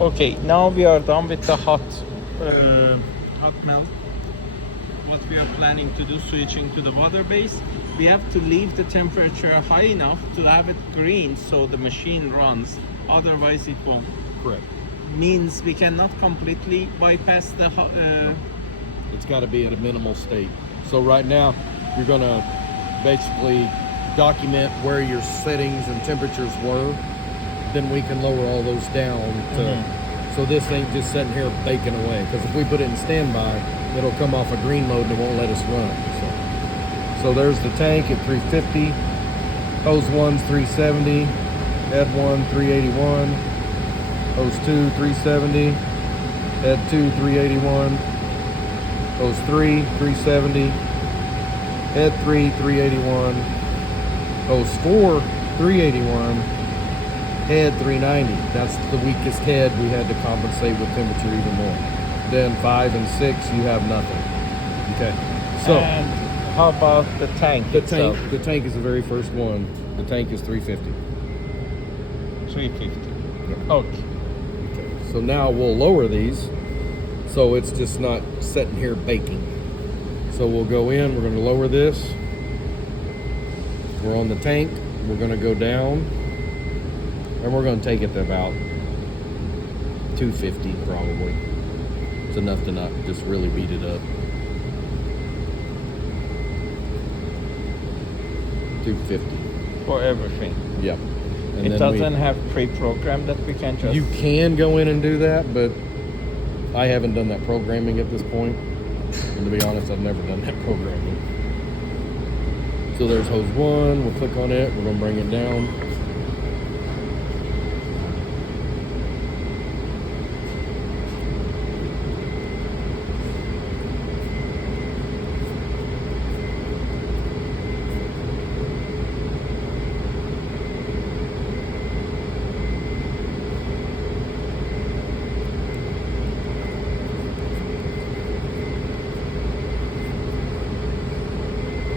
Okay, now we are done with the hot melt. What we are planning to do, switching to the water base, we have to leave the temperature high enough to have it green so the machine runs. Otherwise, it won't. Correct. Means we cannot completely bypass the. It's got to be at a minimal state. So right now, you're going to basically document where your settings and temperatures were. Then we can lower all those down to, so this ain't just sitting here baking away. Because if we put it in standby, it'll come off a green mode and it won't let us run. So there's the tank at 350. Hose 1's 370. Head 1 381. Hose 2 370. Head 2 381. Hose 3 370. Head 3 381. Hose 4 381. Head 390. That's the weakest head. We had to compensate with temperature even more. Then 5 and 6, you have nothing. Okay. So And how about the tank? the itself? tank is the very first one. The tank is 350. 350. Yeah. Okay. Okay. So now we'll lower these, so it's just not sitting here baking. So we'll go in. We're going to lower this. We're on the tank. We're going to go down, and we're going to take it to about 250 probably. It's enough to not just really beat it up. 250. For everything. Yep. And It then doesn't have pre-program that we can just. You can go in and do that, but I haven't done that programming at this point. And to be honest, I've never done that programming. So there's hose 1. We'll click on it. We're going to bring it down.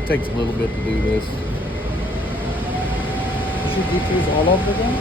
Takes a little bit to do this. Should decrease all of them?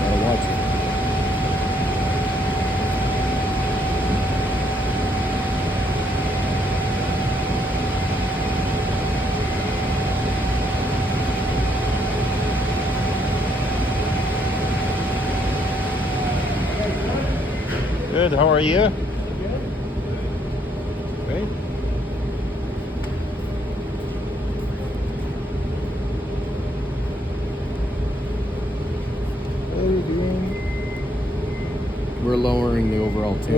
Gotta watch it. Good. How are you? Okay. What are you doing? We're lowering the overall temps.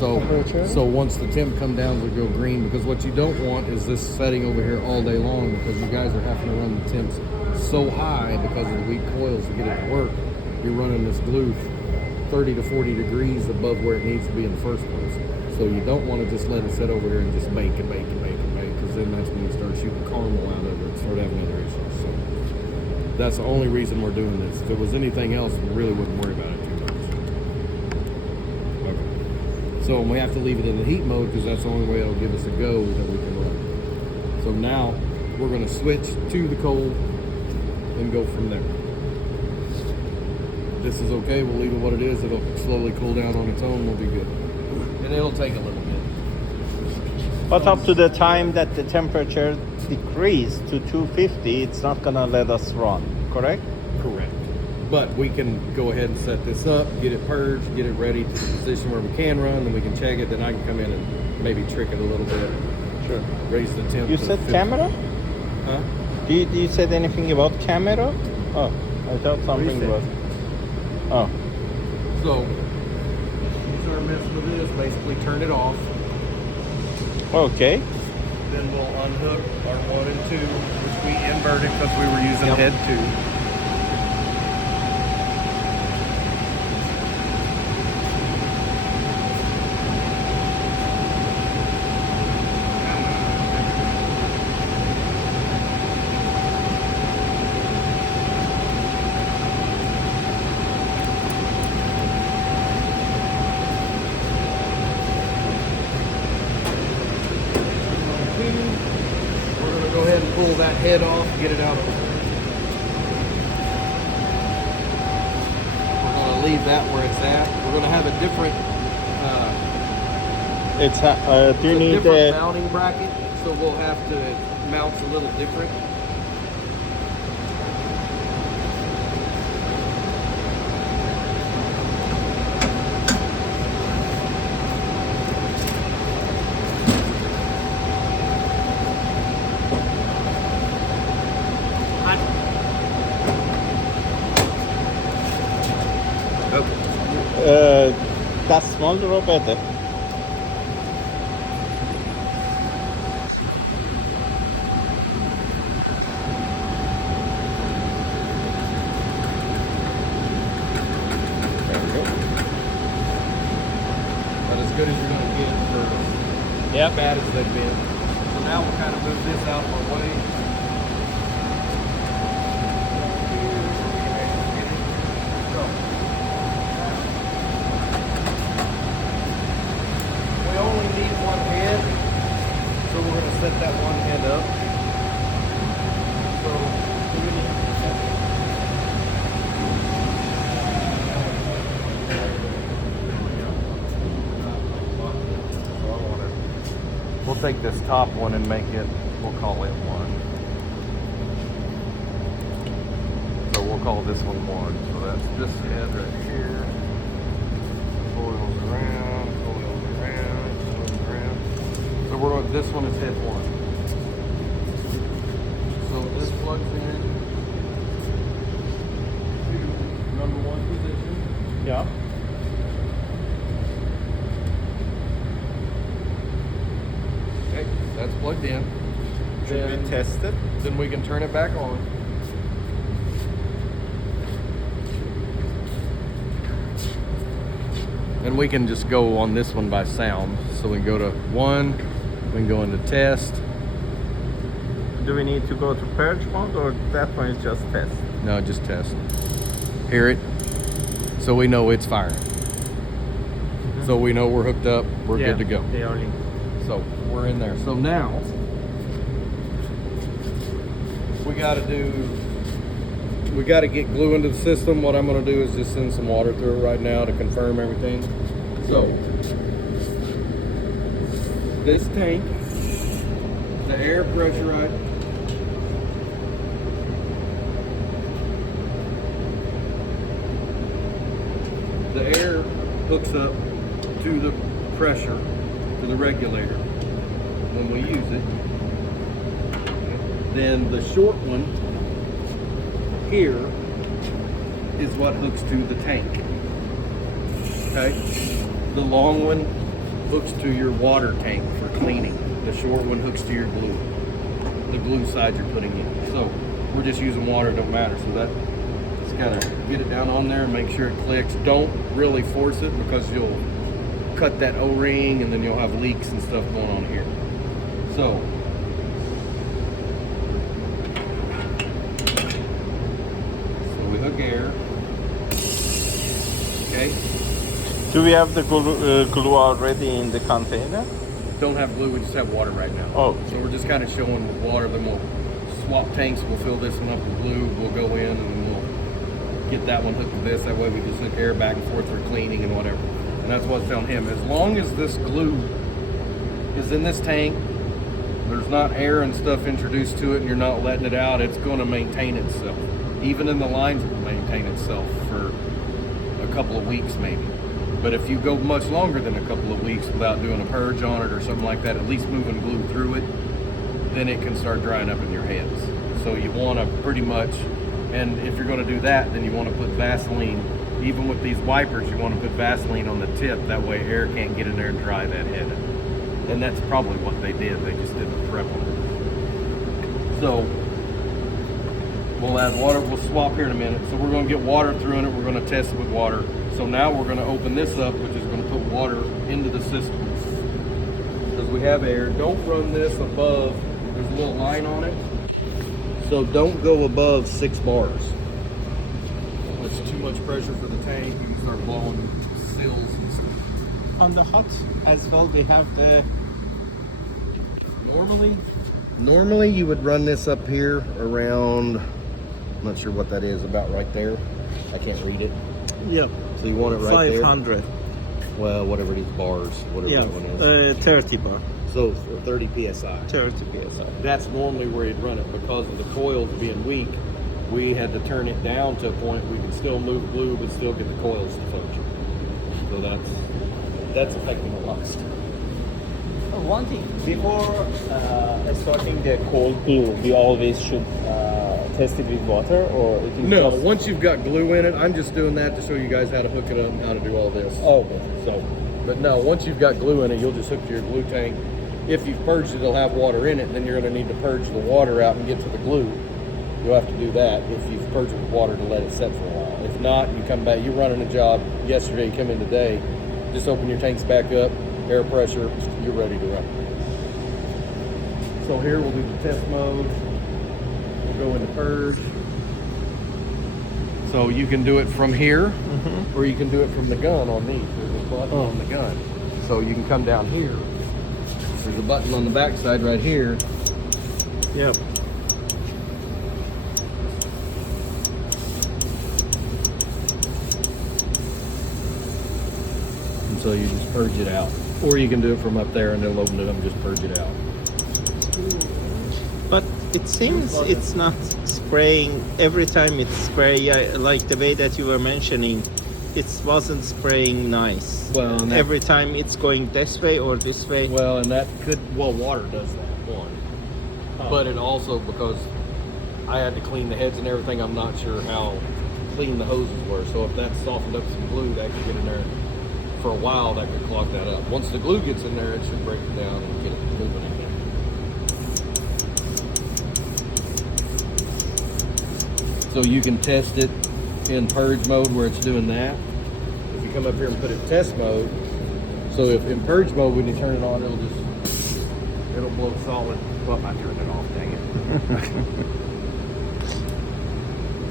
Lowering temperature? So once the temp come down, it'll go green, because what you don't want is this setting over here all day long, because you guys are having to run the temps so high because of the weak coils to get it to work. You're running this glue 30 to 40 degrees above where it needs to be in the first place. So you don't want to just let it sit over here and just bake and bake and bake and bake, because then that's when you start shooting caramel out of it, start having other issues. So that's the only reason we're doing this. If it was anything else, we really wouldn't worry about it too much. Okay. So we have to leave it in the heat mode, because that's the only way it'll give us a go that we can run. So now we're going to switch to the cold and go from there. If this is okay, we'll leave it what it is. It'll slowly cool down on its own. We'll be good. And it'll take a little bit. But up to the time that the temperature decrease to 250, it's not gonna let us run, correct? Correct. But we can go ahead and set this up, get it purged, get it ready to the position where we can run, then we can check it. Then I can come in and maybe trick it a little bit. Sure. Raise the temp. You to said 50. camera? Huh? Do you said anything about camera? Oh, I thought something Reset. was. Oh, So, these are messing with this. Basically, turn it off. okay. Then we'll unhook our 1 and 2, which we inverted because we were using head 2. We're going to go ahead and pull that head off, get it out of there. We're going to leave that where it's at. We're going to have a different, Do you a need different mounting bracket, so we'll have to mount a little different. that smaller or better? But as good as you're going to get for Yep. as bad as they've been. So now we'll kind of move this out of our way. So, we only need one head, so we're going to set that one head up. So, do we need We'll take this top one and make it, we'll call it 1. So we'll call this one 1. So that's this head right here. Coils around, coils around, coils around. So we're going, this one is head 1. So this plugs in to number 1 position. Yeah. Okay, that's plugged in. Should we test it? Then we can turn it back on. And we can just go on this one by sound. So we can go to 1, we can go into test. Do we need to go to purge mode or that one is just test? No, just test. Hear it. So we know it's firing. So we know we're hooked up, we're good to go. They only. So we're in there. So now we got to get glue into the system. What I'm going to do is just send some water through it right now to confirm everything. So this tank, the air pressurized. The air hooks up to the pressure, to the regulator when we use it. Then the short one here is what hooks to the tank. Okay? The long one hooks to your water tank for cleaning. The short one hooks to your glue. The glue side you're putting in. So we're just using water, it don't matter. So that just gotta get it down on there and make sure it clicks. Don't really force it because you'll cut that O-ring and then you'll have leaks and stuff going on here. So we hook air. Okay. Do we have the glue already in the container? Don't have glue, we just have water right now. Oh. So we're just kind of showing the water, then we'll swap tanks, we'll fill this one up with glue, we'll go in and we'll get that one hooked to this. That way we just hook air back and forth for cleaning and whatever. And that's what I was telling him. As long as this glue is in this tank, there's not air and stuff introduced to it and you're not letting it out, it's going to maintain itself. Even in the lines, it will maintain itself for a couple of weeks maybe. But if you go much longer than a couple of weeks without doing a purge on it or something like that, at least moving glue through it, then it can start drying up in your heads. So you want to pretty much, and if you're going to do that, then you want to put Vaseline. Even with these wipers, you want to put Vaseline on the tip. That way air can't get in there and dry that head up. And that's probably what they did. They just didn't prep them. So we'll add water. We'll swap here in a minute. So we're going to get water through in it. We're going to test it with water. So now we're going to open this up, which is going to put water into the system. Because we have air. Don't run this above. There's a little line on it. So don't go above 6 bars. That's too much pressure for the tank. You can start blowing seals and stuff. On the hot as well, they have the Normally you would run this up here around, I'm not sure what that is, about right there. I can't read it. Yep. So you want it right 500. there? Well, whatever these bars, whatever Yeah, that one is. 30 bar. So 30 PSI. 30 psi. That's normally where you'd run it. Because of the coils being weak, we had to turn it down to a point we could still move glue but still get the coils to function. So that's affecting a lot of stuff. One thing, before starting the cold glue, we always should test it with water, or it is No, just... once you've got glue in it, I'm just doing that to show you guys how to hook it up and how to do all this. Oh, okay. So, but no, once you've got glue in it, you'll just hook to your glue tank. If you've purged it, it'll have water in it, then you're going to need to purge the water out and get to the glue. You'll have to do that if you've purged it with water to let it set for a while. If not, you come back, you're running a job yesterday, you come in today, just open your tanks back up, air pressure, you're ready to run. So here we'll do the test mode. We'll go into purge. So you can do it from here, or you can do it from the gun on these. There's a button on the gun. So you can come down here. There's a button on the back side right here. Yep. And so you just purge it out. Or you can do it from up there and it'll open it up and just purge it out. But it seems it's not spraying every time it's spray. Yeah, like the way that you were mentioning, it wasn't spraying nice. Well, and that- every time it's going this way or this way. Well, and that could, well, water does that, one. But it also, because I had to clean the heads and everything, I'm not sure how clean the hoses were. So if that softened up some glue, that could get in there. For a while, that could clog that up. Once the glue gets in there, it should break it down and get it moving again. So you can test it in purge mode where it's doing that. If you come up here and put it in test mode, so if in purge mode, when you turn it on, it'll blow solid. Well, I turned it off, dang it.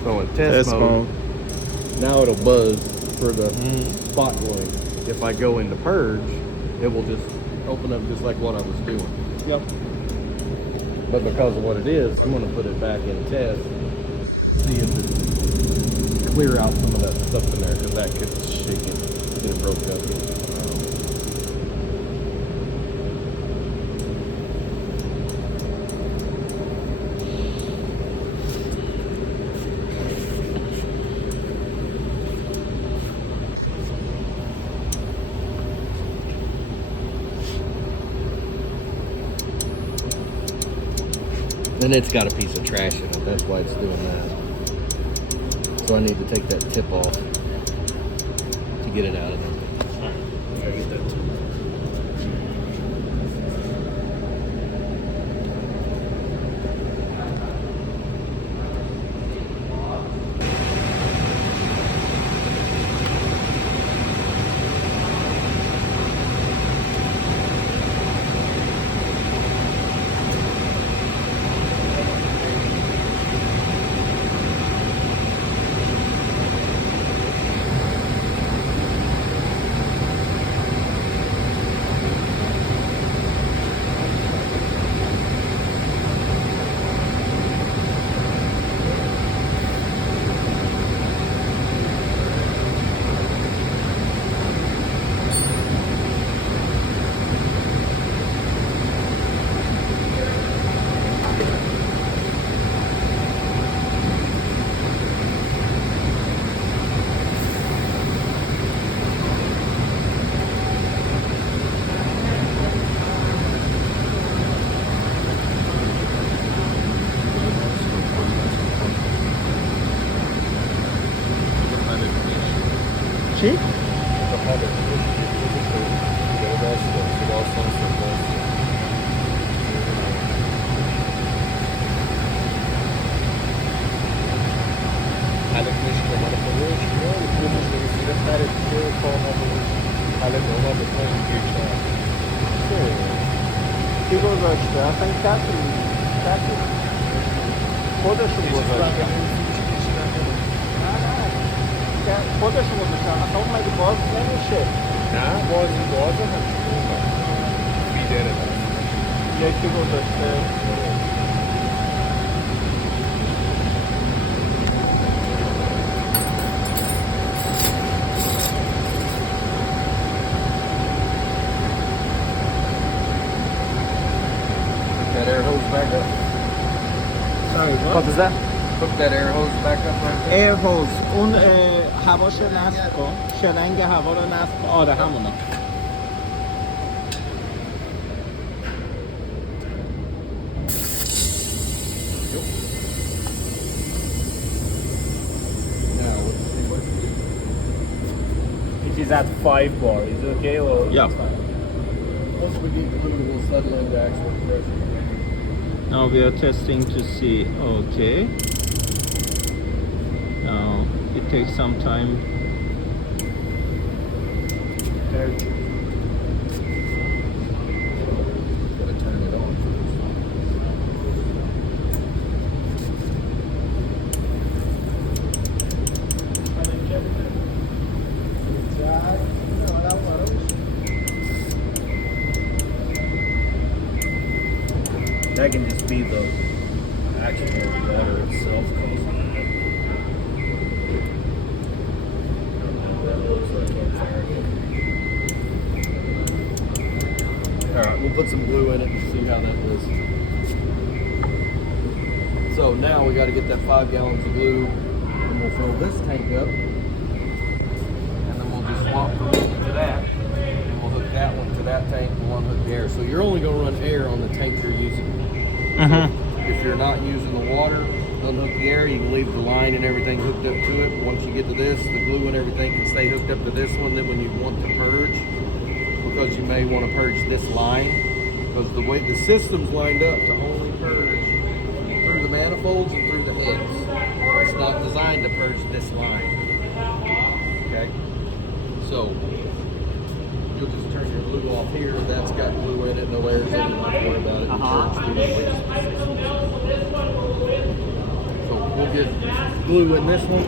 So in test mode, now it'll buzz for the spot glowing. If I go into purge, it will just open up just like what I was doing. Yep. But because of what it is, I'm going to put it back in test, see if it clear out some of that stuff in there, because that could shake it, get it broke up. And it's got a piece of trash in it, that's why it's doing that. So I need to take that tip off to get it out of there. Alright, I gotta get that too. کی گذاشته؟ اصلا کسی خودشون گذاشتن. نه خودشون گذاشتن. اصلا اون مگه باز نمیشه؟ نه بازه همچون بیدره یکی گذاشته. That air hose back up. Sorry, What is that? Hook that air hose back up right there. ایر هوز اون هواشو نصب کن، شلنگ هوا رو نصب کن. آره همونا. Now, It is at 5 bar, is it okay or? Yeah. once we get glue, we'll settle into actual pressure. Now we are testing to see. Okay. Now it takes some time. Gotta turn it on. That can just be the actual water itself causing that. I don't know what that looks like on fire. Alright, we'll put some glue in it and see how that was. So now we gotta get that 5 gallons of glue and we'll fill this tank up. And then we'll just swap from it to that. And we'll hook that one to that tank and one hook the air. So you're only gonna run air on the tank you're using. If you're not using the water, unhook the air, you can leave the line and everything hooked up to it. Once you get to this, the glue and everything can stay hooked up to this one. Then when you want to purge, because you may want to purge this line, because the way the system's lined up to only purge through the manifolds and through the heads. It's not designed to purge this line. Okay? So, you'll just turn your glue off here. That's got glue in it, no airs in it, don't worry about it. So we'll get glue in this one.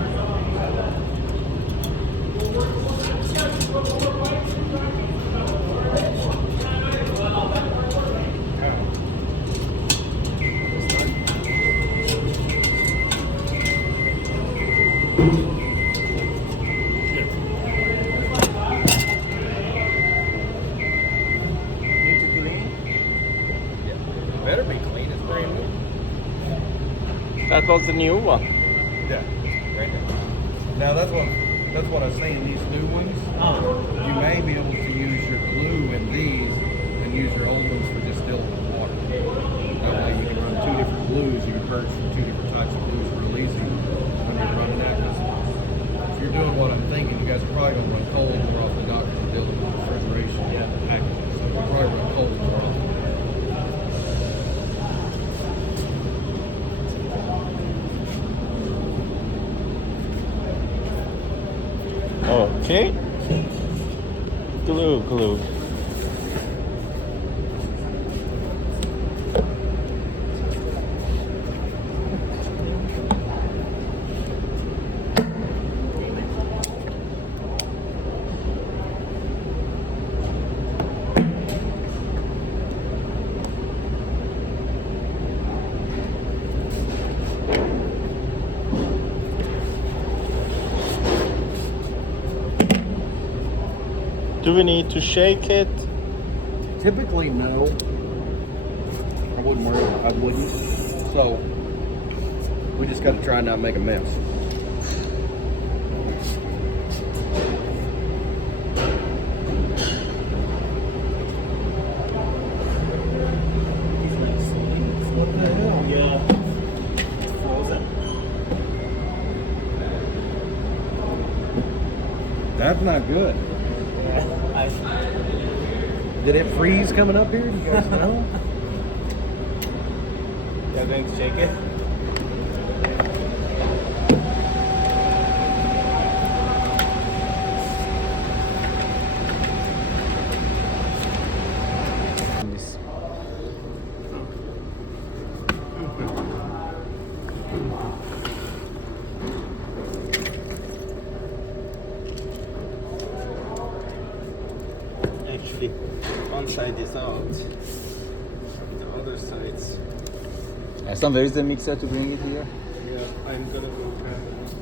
Better be clean, it's brand new. That was the new one. Yeah, right there. Now that's what I was saying, these new ones, you may be able to use your glue in these and use your old ones for distilled water. That way you can run 2 different glues, you can purchase 2 different types of glues real easy when you're running that. 'Cause if you're doing what I'm thinking, you guys are probably gonna run cold more often than you're dealing with refrigeration packaging. So you'll probably run cold more often. Okay. Glue. Do we need to shake it? Typically, no. I wouldn't worry. I wouldn't. So we just got to try and not make a mess. What the hell? Yeah. Frozen. That's not good. Did it freeze coming up here? Do you guys know? You're going to shake it? actually one side is out. The other side's Hassan, where is the mixer to bring it here? yeah. I'm gonna go grab it.